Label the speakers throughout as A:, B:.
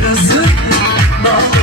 A: sırası Bağlı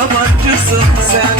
A: yabancısın sen.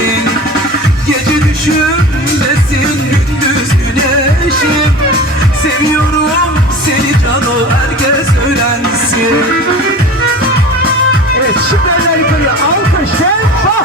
A: düşmesin Gece düşünmesin gündüz güneşim. Seviyorum seni cano herkes öğrensin.
B: Evet şimdi eller yukarıya alkış
A: şenfa